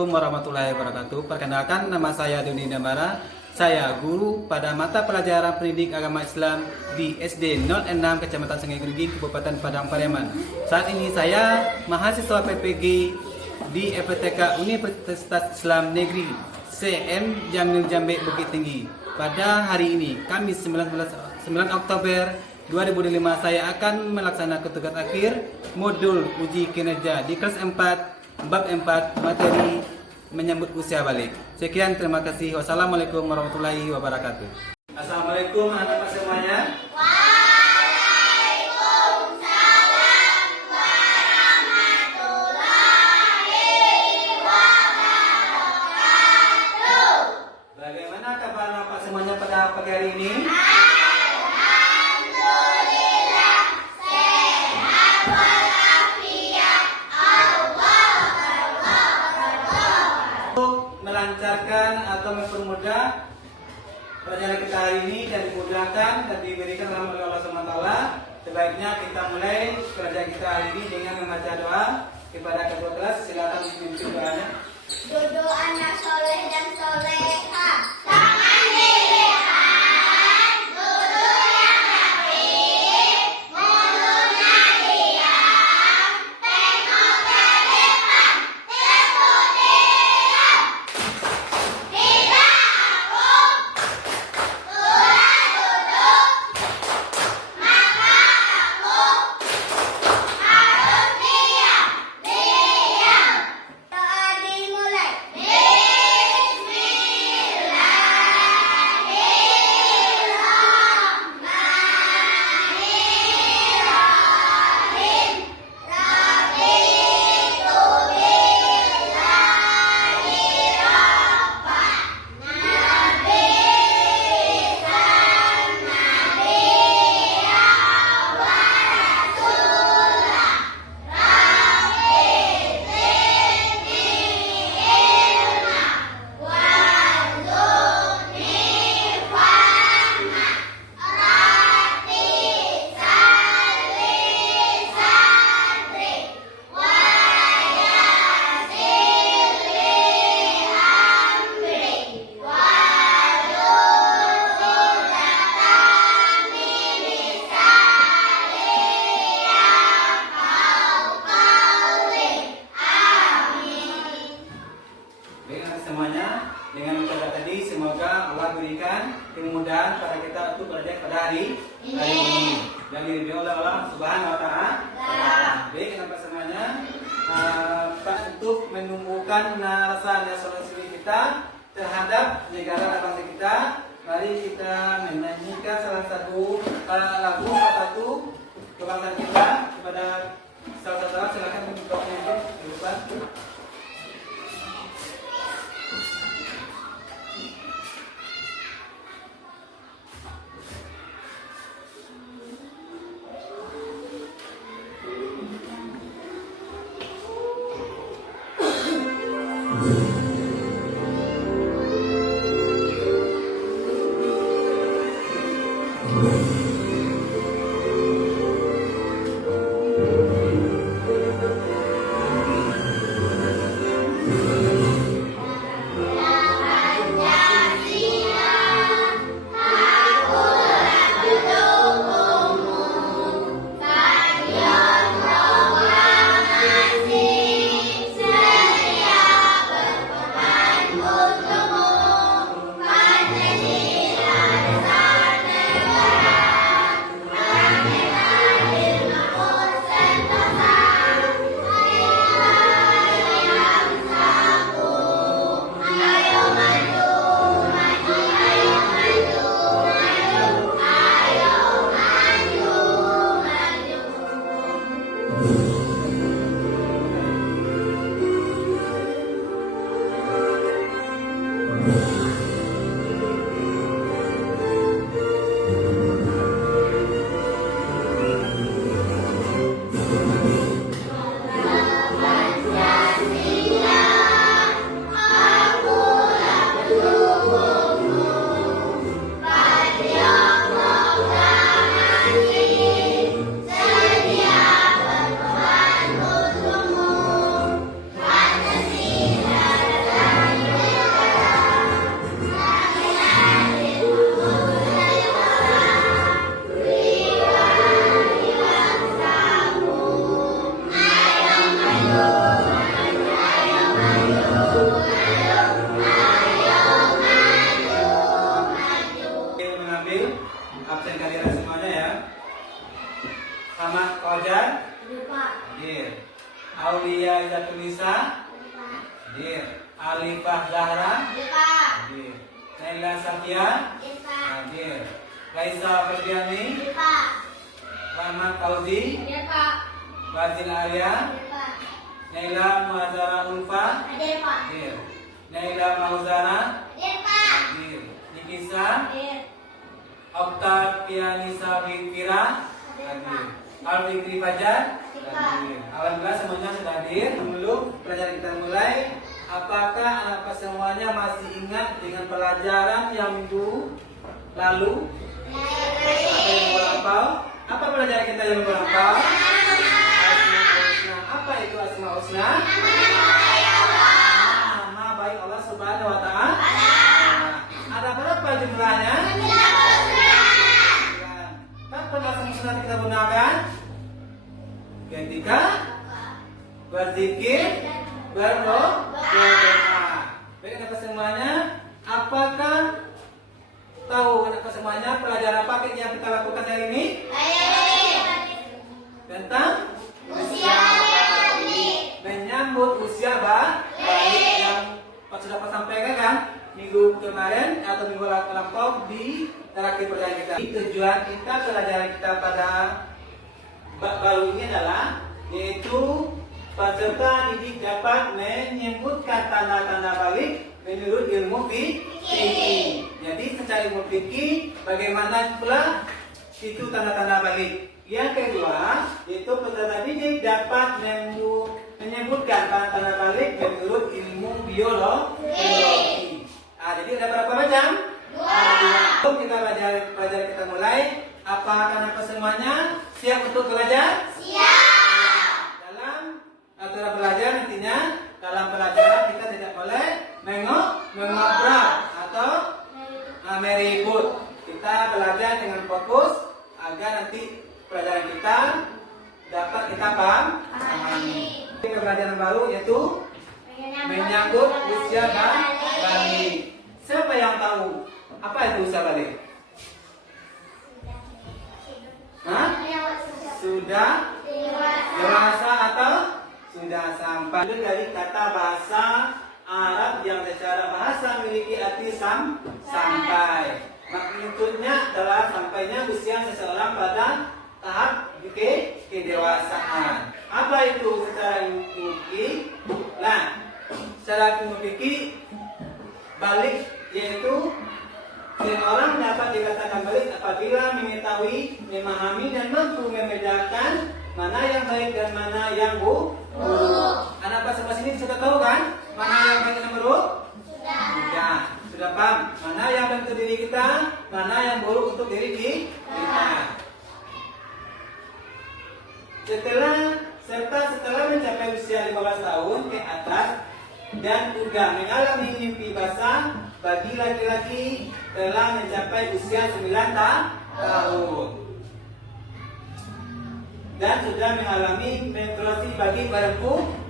Assalamualaikum warahmatullahi wabarakatuh. Perkenalkan, nama saya Doni Damara. Saya guru pada mata pelajaran pendidik agama Islam di SD 06 Kecamatan Sungai Geringging, Kabupaten Padang Pariaman. Saat ini saya mahasiswa PPG di FPTK Universitas Islam Negeri CM Jamil Jambe Bukit Tinggi. Pada hari ini, Kamis 9 Oktober 2005, saya akan melaksanakan tugas akhir modul uji kinerja di kelas 4 bab 4 materi menyambut usia balik. Sekian, terima kasih. Wassalamualaikum warahmatullahi wabarakatuh. Assalamualaikum anak-anak semuanya. Waalaikumsalam warahmatullahi wabarakatuh. Bagaimana kabar anak semuanya pada pagi hari ini? Alhamdulillah, sehat walafiat. Untuk melancarkan atau mempermudah pelajaran kita hari ini dan dimudahkan dan diberikan rahmat oleh Allah SWT, sebaiknya kita mulai pelajaran kita hari ini dengan membaca doa kepada kedua kelas. Silakan dipimpin doanya. Duduk anak soleh dan soleha, tangan dilihat, duduk yang rapi, mulutnya diam, tengok ke depan, tekuk diam. Tidak aku, kurang duduk, maka aku harus diam. Doa dimulai. Bismillahirrahmanirrahim. Raditu billahi rabban, nabiyan nabiyya wa rasulah. Rabbi zidni ilma warzuqni fahma. Rati salli sadri wa yassir li amri wahlul 'uqdatam min lisani yafqahu qawli. Amin. Baik anak semuanya, dengan mencoba tadi semoga Allah berikan kemudahan pada kita untuk belajar pada hari ini. Dan diridhoi oleh Allah Subhanahu wa taala. Baik anak semuanya, untuk menumbuhkan rasa nasionalisme kita terhadap negara dan bangsa kita, mari kita menyanyikan salah satu lagu kebangsaan kita kepada saudara-saudara. Silakan untuk menyanyi di depan. Faizatul Nisa. Hadir. Alifah Zahra. Hadir. Naila Safia. Hadir. Laisa Ferdiani. Rahmat Fauzi. Fazil Arya. Naila Muazara Ulfa. Hadir. Naila Mauzana. Hadir. Nikisa. Oktavianisa Wira. Hadir. Alfikri Fajar. Hadir. Alhamdulillah semuanya sudah hadir. Sebelum pelajaran kita mulai, apakah anak semuanya masih ingat dengan pelajaran yang minggu lalu? Apa yang melampau? Apa pelajaran kita yang melampau? Asmaul Husna. Apa itu Asmaul Husna? Nama baik Allah Subhanahu wa taala. Ada berapa jumlahnya? Kapan Asmaul Husna kita gunakan? Ketika berzikir, berdoa. Baik anak semuanya, apakah tahu anak semuanya pelajaran apa yang kita lakukan hari ini? Tentang menyambut usia baik yang sudah Pak sampaikan kan minggu kemarin atau minggu lampau di terakhir pelajaran kita. Tujuan kita pelajaran kita pada bab baru ini adalah yaitu peserta didik dapat menyebutkan tanda-tanda balik menurut ilmu fikih. Jadi secara ilmu fikih bagaimana pula itu tanda-tanda balik. Yang kedua, itu peserta didik dapat menyebutkan tanda-tanda balik menurut ilmu biologi. Jadi ada berapa macam? Dua. Kita belajar kita mulai. Apakah anak semuanya siap untuk belajar? Siap. Dalam aturan belajar nantinya dalam pelajaran kita tidak boleh mengobrak atau meribut. Kita belajar dengan fokus agar nanti pelajaran kita dapat kita pahami. Pelajaran baru yaitu menyambut usia balik. Siapa yang tahu apa itu usia balik? Sudah dewasa atau sudah sampai. Itu dari kata bahasa Arab yang secara bahasa memiliki arti sampai. Maksudnya adalah sampainya usia seseorang pada tahap kedewasaan. Apa itu secara ilmu fikih? Nah, secara ilmu fikih balik yaitu seseorang dapat dikatakan balik apabila mengetahui, memahami dan mampu membedakan mana yang baik dan mana yang buruk. Anak bahasa sini sudah tahu kan? Mana yang baik dan buruk? Sudah paham. Mana yang baik untuk diri kita, mana yang buruk untuk diri kita. Setelah mencapai usia 15 tahun ke atas dan sudah mengalami mimpi basah, bagi laki-laki telah mencapai usia 9 tahun dan sudah mengalami menstruasi bagi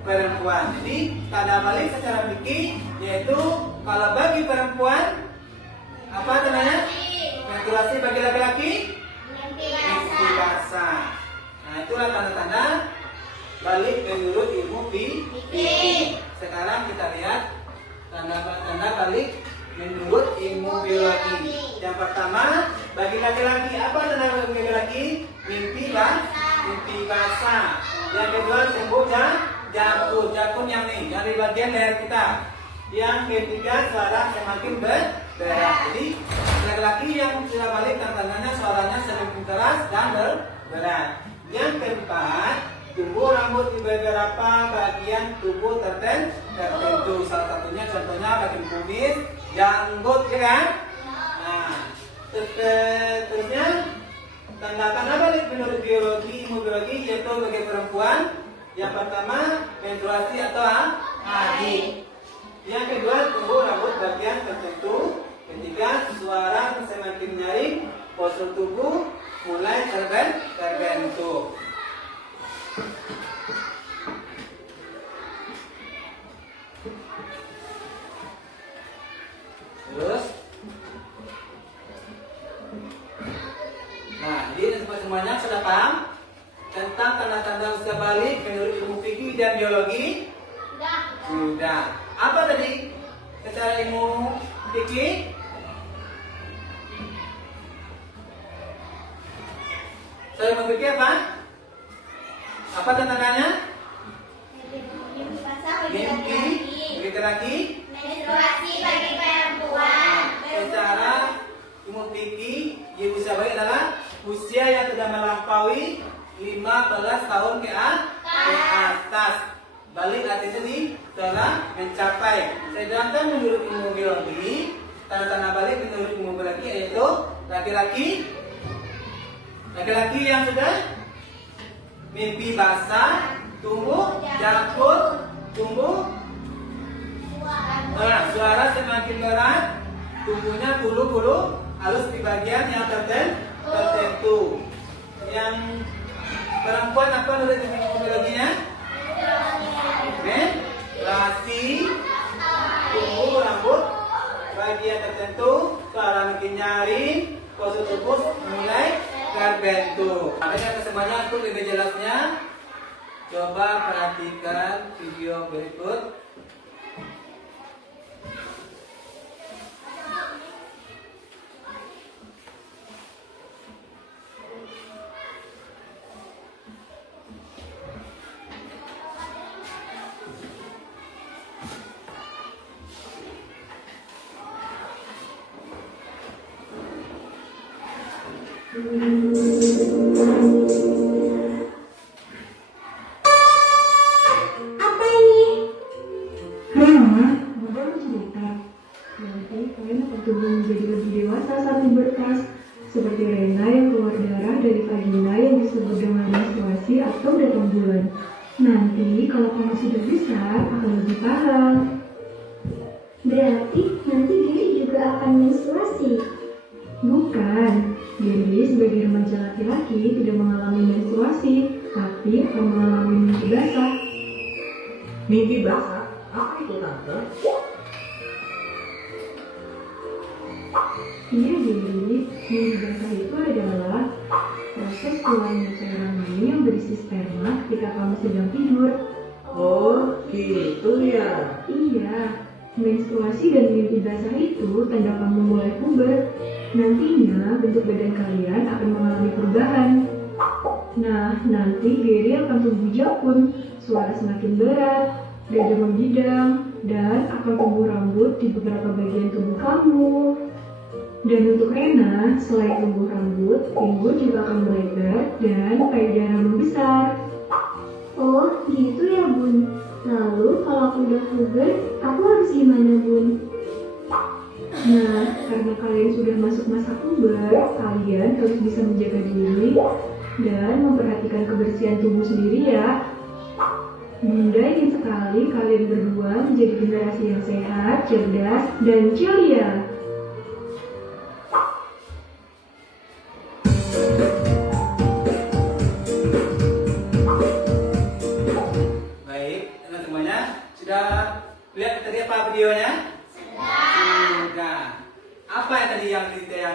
perempuan. Jadi tanda balik secara fikih yaitu kalau bagi perempuan apa namanya? Menstruasi bagi laki-laki mimpi basah. Nah itulah tanda-tanda balik menurut ilmu fikih. Sekarang kita lihat tanda-tanda balik menurut ilmu biologi. Yang pertama, bagi laki-laki apa tanda bagi laki-laki? Mimpi basah. Yang kedua, sembuh jakun yang nih, dari bagian leher kita. Yang ketiga, suara semakin berat. Jadi laki-laki yang sudah balik tandanya suaranya semakin keras dan berat. Yang keempat, tumbuh rambut di beberapa bagian tubuh tertentu. Salah satunya contohnya bagian kumis, janggut, ya kan? Nah, terusnya tanda-tanda balik menurut ilmu biologi yaitu bagi perempuan. Yang pertama, menstruasi atau haid. Yang kedua, tumbuh rambut bagian tertentu. Ketiga, suara semakin nyaring, postur tubuh mulai terbentuk. Terus, nah, jadi semuanya sudah paham tentang tanda-tanda usia balik menurut ilmu fikih kimia dan biologi? Sudah. Apa tadi secara ilmu fikih? Saya mau fikih apa? Apa tantangannya? Mimpi bagi laki-laki. Menstruasi bagi perempuan. Secara ilmu fikih, yang usia bayi adalah usia yang sudah melampaui 15 tahun ke atas. Balik artinya nih telah mencapai. Sedangkan menurut ilmu biologi, tanda-tanda balik menurut ilmu biologi yaitu laki-laki yang sudah mimpi basah, tumbuh jakun, tumbuh suara semakin berat, tumbuhnya bulu-bulu halus di bagian yang tertentu. Yang perempuan apa menurut ilmu biologinya? Menstruasi, tumbuh rambut bagian tertentu, suara makin nyaring, postur tubuh mulai terbentuk. Adanya semuanya untuk lebih jelasnya, coba perhatikan video berikut. Apa ini? Rena, Bunda mau cerita. Nanti kalian akan tumbuh menjadi lebih dewasa saat berkas. Seperti Rena yang keluar darah dari vagina yang disebut dengan menstruasi atau datang bulan. Nanti kalau kamu sudah besar akan lebih paham. Berarti nanti Giri juga akan menstruasi. Bukan, jadi sebagai remaja laki-laki tidak mengalami menstruasi, tapi akan mengalami mimpi basah. Mimpi basah? Apa itu tante? Iya, jadi mimpi basah itu adalah proses keluarnya cairan mani yang berisi sperma ketika kamu sedang tidur. Oh, gitu ya. Iya, menstruasi dan mimpi basah itu tanda kamu mulai puber. Nantinya bentuk badan kalian akan mengalami perubahan. Nah, nanti Gary akan tumbuh jakun, suara semakin berat, dada membidang, dan akan tumbuh rambut di beberapa bagian tubuh kamu. Dan untuk Rena, selain tumbuh rambut, pinggul juga akan melebar dan payudara membesar. Oh, gitu ya, Bun. Lalu kalau aku udah puber, aku harus gimana, Bun? Nah, karena kalian sudah masuk masa puber, kalian harus bisa menjaga diri dan memperhatikan kebersihan tubuh sendiri ya. Bunda ingin sekali kalian berdua menjadi generasi yang sehat, cerdas, dan ceria. Baik, teman semuanya sudah lihat tadi apa videonya? Sudah. Apa yang tadi yang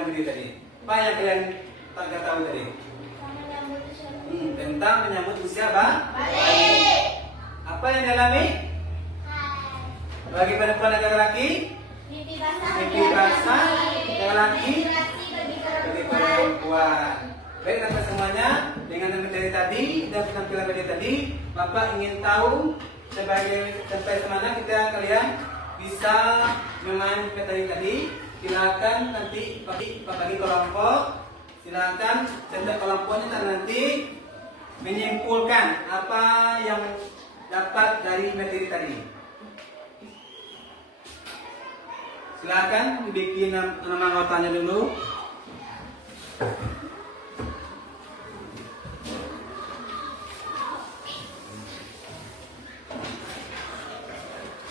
video tadi? Apa yang kalian tak tahu tadi? Tentang menyambut usia balik. Apa yang dialami? Bagi perempuan dan laki-laki? Mimpi basah laki-laki bagi perempuan. Baik teman semuanya, dengan materi tadi dan penampilan materi tadi, Bapak ingin tahu sampai mana kalian bisa memahami materi tadi. Silakan nanti bagi kelompok, silakan setiap kelompoknya nanti menyimpulkan apa yang dapat dari materi tadi. Silakan bikin nama notanya dulu.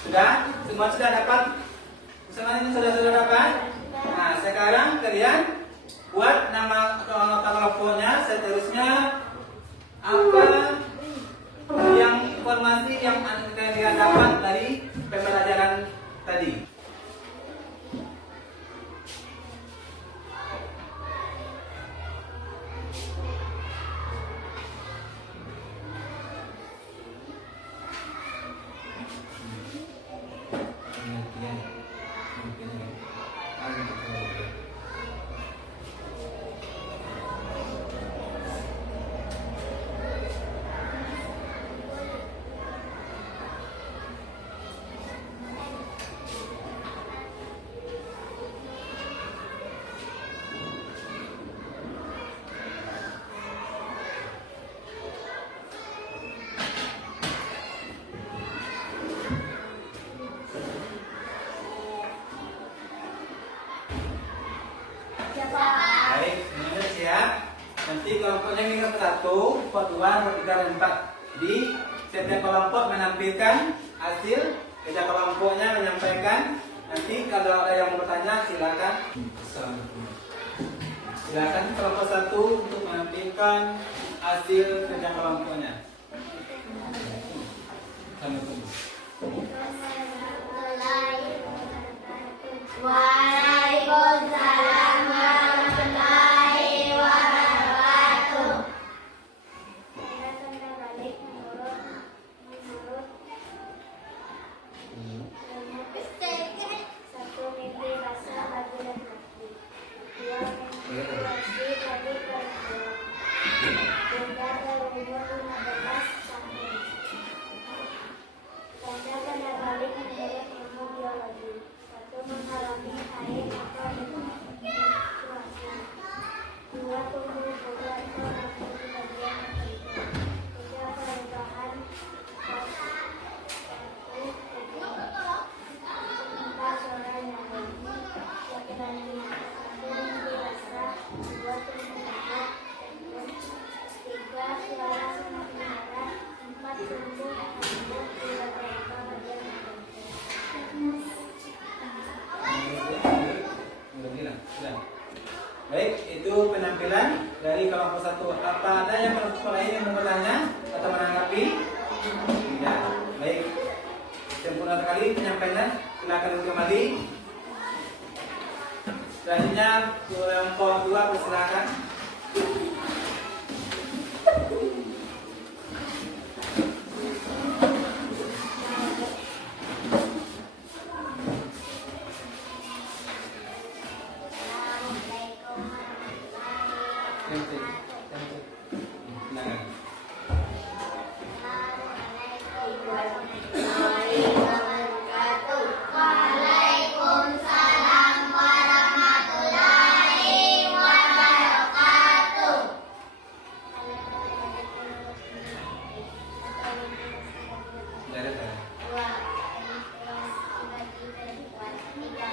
Sudah? Semua sudah dapat? Semuanya sudah dapat? Nah, sekarang kalian buat nama kelompoknya. Seterusnya apa yang informasi yang kalian dapat dari pembelajaran tadi? Baik, semuanya siap. Nanti kelompoknya ini ke 1, kelompok 2, kelompok 3, dan 4. Di setiap kelompok menampilkan hasil, setiap kelompoknya menyampaikan. Nanti kalau ada yang mau bertanya silakan. Silakan kelompok 1 untuk menampilkan hasil kerja kelompoknya. Kami tunggu. Waalaikumsalam warahmatullahi wabarakatuh. Tanda balik menurut satu mimpi basah bagi laki-laki, dua mimpi bersih bagi perempuan, tiga berumur 15 tahun. Tanda balik menurut ilmu biologi, satu mengalami haid atau menstruasi, dua tumbuh bulu atau rambut di bagian tertentu, tiga perubahan empat suara nyaring, laki-laki, satu mimpi basah, dua tumbuh rambut, tiga suara semakin merah, empat tumbuh rambut di beberapa bagian tertentu. Baik, itu penampilan dari kelompok 1. Apa ada yang kelompok lain yang mau bertanya atau menanggapi? Tidak. Baik, sempurna sekali penyampaian. Silakan kembali. Selanjutnya kelompok 2 persilakan. Waalaikumsalam warahmatullahi wabarakatuh. Dua, bagi perempuan, tiga,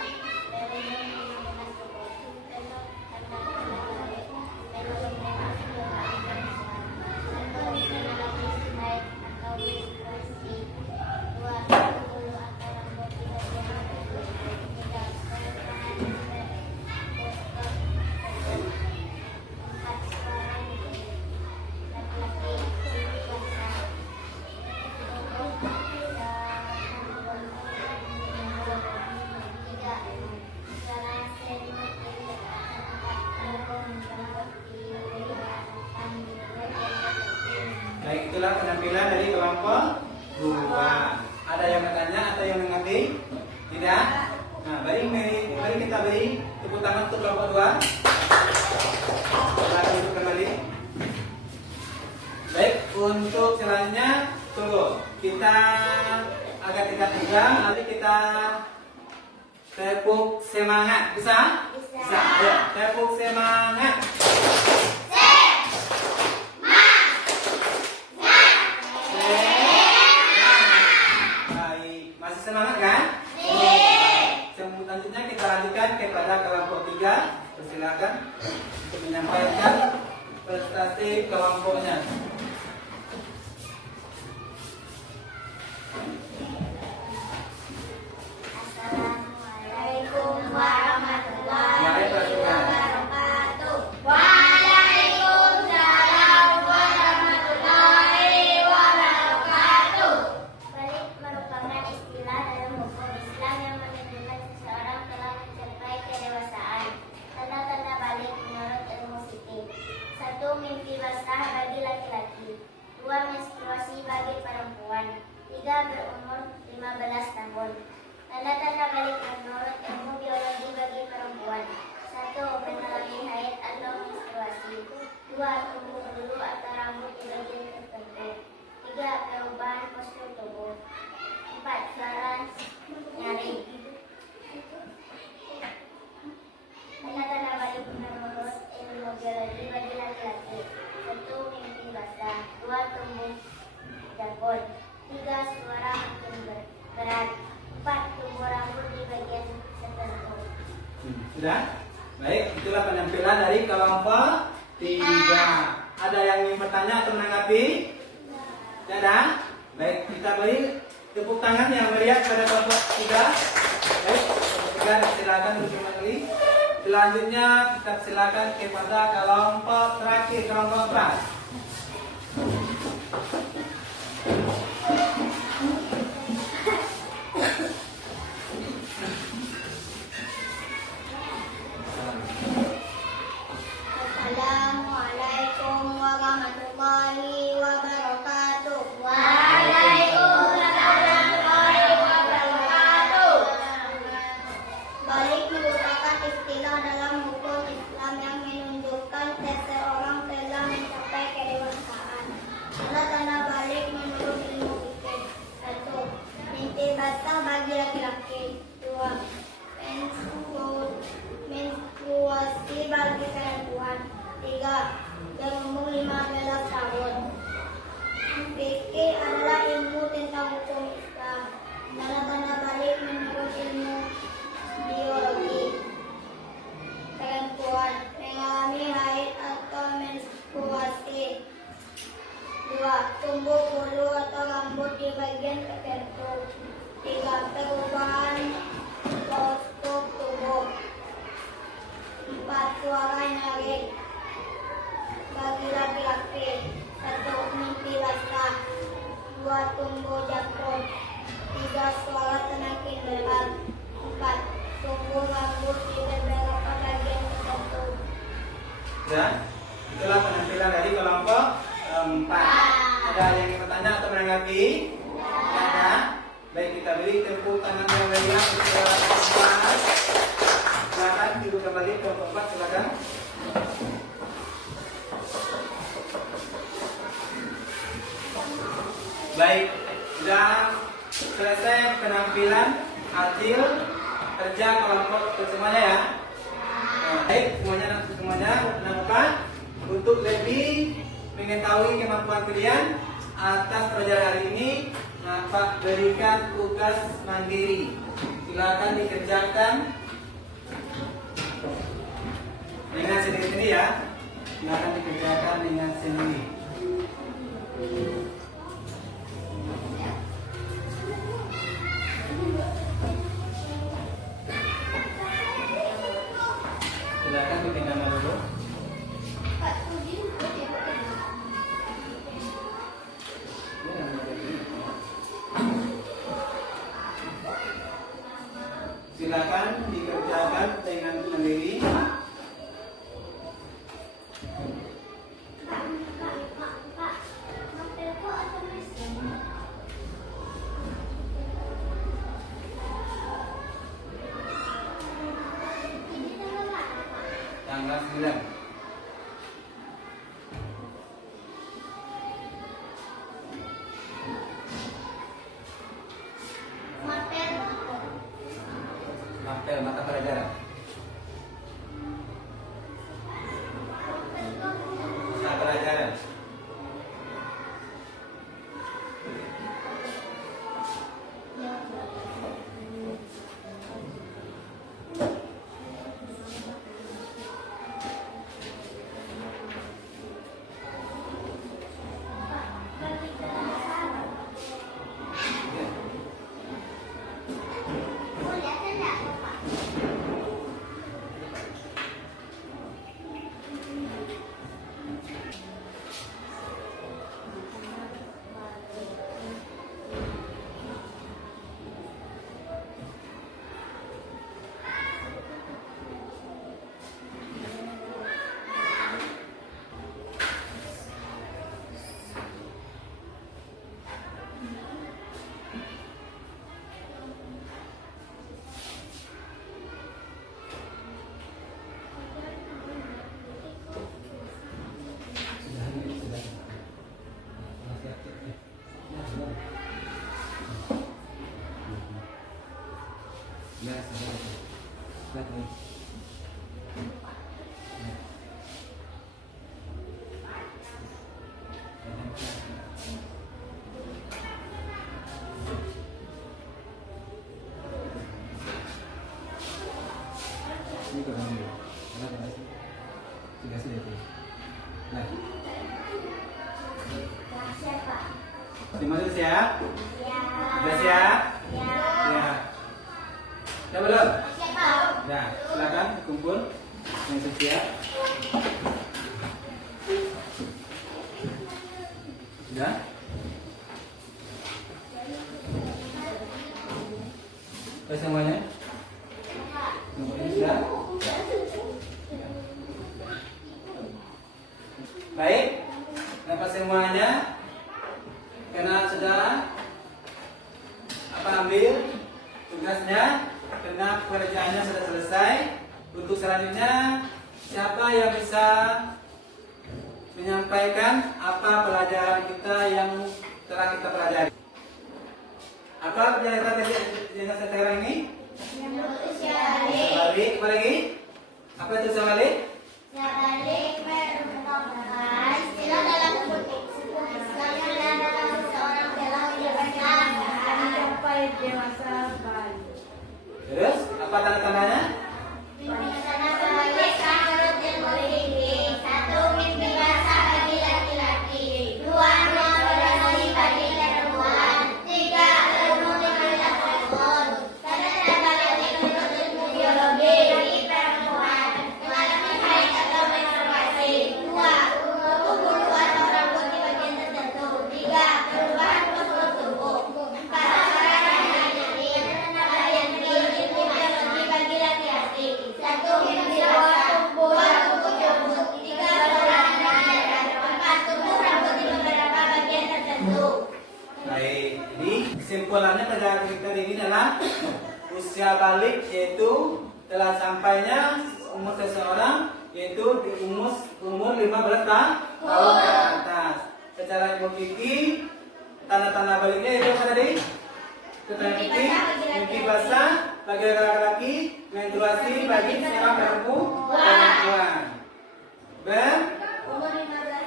Baik, itulah penampilan dari kelompok 2. Ada yang bertanya atau yang mengerti? Tidak? Nah, mari kita beri tepuk tangan untuk kelompok 2. Silakan duduk kembali. Baik, untuk selanjutnya tunggu. Kita agak tingkat 3, nanti kita tepuk semangat. Bisa? Bisa. Ya, tepuk semangat. Baik, masih semangat kan? Selanjutnya kita lanjutkan kepada kelompok 3. Persilakan untuk menyampaikan prestasi kelompoknya. Assalamualaikum warahmatullahi Waalaikumsalam. wabarakatuh. Waalaikumsalam warahmatullahi wabarakatuh. Balik merupakan istilah dalam hukum Islam yang menunjukkan seseorang telah mencapai kedewasaan. Tanda-tanda balik menurut ilmu fikih. 1. Mimpi basah bagi laki-laki, 2. Menstruasi bagi perempuan, 3. Berumur 15 tahun. Tanda-tanda balik menurut ilmu biologi bagi perempuan. 1. Mengalami haid atau menstruasi, 2. Tumbuh bulu atau rambut di bagian tertentu, 3. Perubahan postur tubuh, 4. Suara nyaring. Tanda-tanda balik menurut ilmu biologi bagi laki-laki. 1. Mimpi basah, 2. Tumbuh jabon, 3. Suara makin berat, 4. Tumbuh rambut di bagian tertentu. Sudah? Baik, itulah penampilan dari kelompok 3. Ada yang ingin bertanya atau menanggapi? Tidak ada? Baik, kita beri tepuk tangan yang meriah pada kelompok 3. Baik, kelompok 3 silakan duduk kembali. Selanjutnya kita silakan kepada kelompok terakhir, kelompok 4. Assalamualaikum warahmatullahi wabarakatuh. Waalaikumsalam warahmatullahi wabarakatuh. Balik merupakan istilah dalam hukum Islam yang menunjukkan seseorang telah mencapai kedewasaan. Tanda-tanda balik menurut ilmu fikih. 1. Mimpi basah bagi laki-laki. 2. Menstruasi bagi perempuan. 3. Berumur 15 tahun. Fikih adalah ilmu tentang hukum Islam. Tanda-tanda balik menurut ilmu biologi. Perempuan mengalami haid atau menstruasi. 2. Tumbuh bulu atau rambut di bagian tertentu. 3. Perubahan postur tubuh. 4. Suara nyaring bagi laki-laki. 1. Mimpi basah. 2. Tumbuh jangkung. 3. Suara semakin berat. 4. Tumbuh rambut di beberapa bagian tertentu. Ya, itulah penampilan dari kelompok 4. Ada yang ingin bertanya atau menanggapi? Tidak ada? Baik, kita beri tepuk tangan yang meriah untuk kelompok 4. Silakan duduk kembali kelompok 4, silakan. Baik, sudah selesai penampilan hasil kerja kelompok semuanya ya. Baik, semuanya nampak. Untuk lebih mengetahui kemampuan kalian atas pelajaran hari ini, Pak berikan tugas mandiri. Silakan dikerjakan dengan sendiri ya. Silakan dikerjakan dengan sendiri. Silakan ditinggal dulu. Silakan dikerjakan dengan sendiri. Tanggal 9. Mapel mata pelajaran. Mata pelajaran. Ini Nah, Siapa? semua sudah siap? Ya. Sudah siap? Ya. Ya. Sudah belum? Siapa? Ya, silakan kumpul yang sudah siap. Sudah? Sudah semuanya? Semuanya sudah? Baik, dapat semuanya. Karena saudara apa ambil tugasnya, karena pekerjaannya sudah selesai. Untuk selanjutnya, siapa yang bisa menyampaikan apa pelajaran kita yang telah kita pelajari? Apa pelajaran yang sekarang ini? Balik, apa lagi? Apa itu balik? Balik merupakan istilah dalam Islam yang dalam seseorang dalam hidupnya mencapai dewasa balik. Terus, apa tanda-tandanya? Tanda balik menurut ilmu fikih. 1. Mimpi basah bagi laki-laki. 2. Mengalami bagi perempuan. 3. Bermultiplitas respon. Tanda balik menurut ilmu biologi bagi perempuan. Mengalami haid atau menstruasi. 2. Tumbuh bulu atau rambut di bagian tertentu. 3. Perubahan postur tubuh. 4. Perasaran yang tinggi. Bagian biologi bagi laki-laki. 1. Mimpi basah. 2. Tumbuh rambut. 3. Perubahan. 4. Tumbuh rambut di beberapa bagian tertentu. Baik, jadi kesimpulannya pada kita ini adalah usia balik yaitu telah sampainya umur seseorang yaitu di umur 15 tahun ke atas. Secara ilmu fikih tanda-tanda baliknya itu apa tadi? Tanda fikih mimpi basah bagi laki-laki, menstruasi bagi seorang perempuan.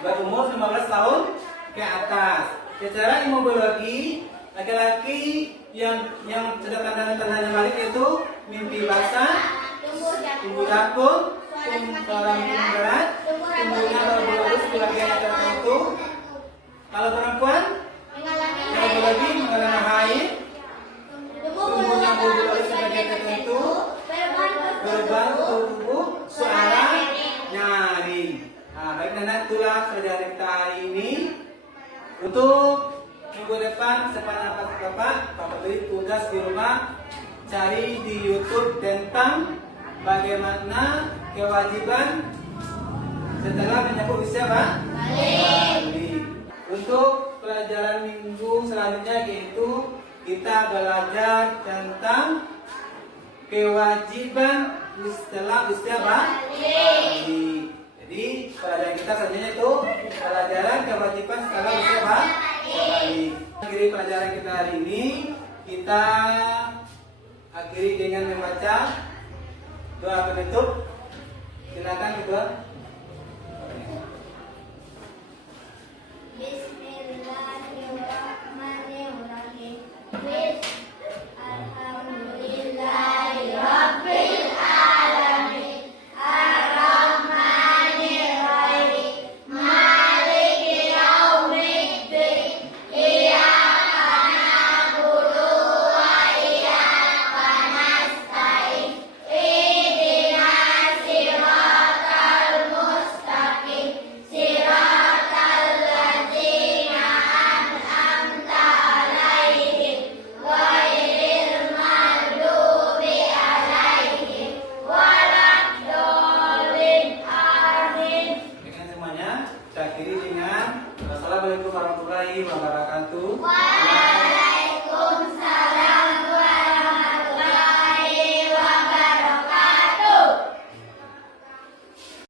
Berumur 15 tahun ke atas. Secara ilmu biologi, laki-laki yang sudah tanda-tandanya balik itu mimpi basah, tumbuh jakun, seorang berat, tumbuhnya baru di bagian tertentu. Kalau perempuan, kalau biologi mengalami haid, tumbuhnya baru di bagian tertentu, berubah tubuh, suara, nyari. Nah, baik Nana, itulah pelajaran kita hari ini. Untuk minggu depan sepanjang Bapak beri tugas di rumah, cari di YouTube tentang bagaimana kewajiban setelah menyambut usia balik. Untuk pelajaran minggu selanjutnya yaitu kita belajar tentang kewajiban setelah usia balik. Jadi pelajaran kita selanjutnya itu pelajaran kewajiban setelah usia balik. Akhiri pelajaran kita hari ini, kita akhiri dengan membaca doa penutup. Silakan kedua. Bismillahirrahmanirrahim. Alhamdulillahirabbil alamin. Ar-Rahmanir-Rahim. Maliki yaumiddin. Iyyaka na'budu wa iyyaka nasta'in. Ihdinas siratal mustaqim. Siratal ladzina an'amta 'alaihim ghairil maghdubi 'alaihim waladdallin. Amin. Dengan semuanya, kita akhiri dengan Wassalamualaikum warahmatullahi wabarakatuh. Waalaikumsalam.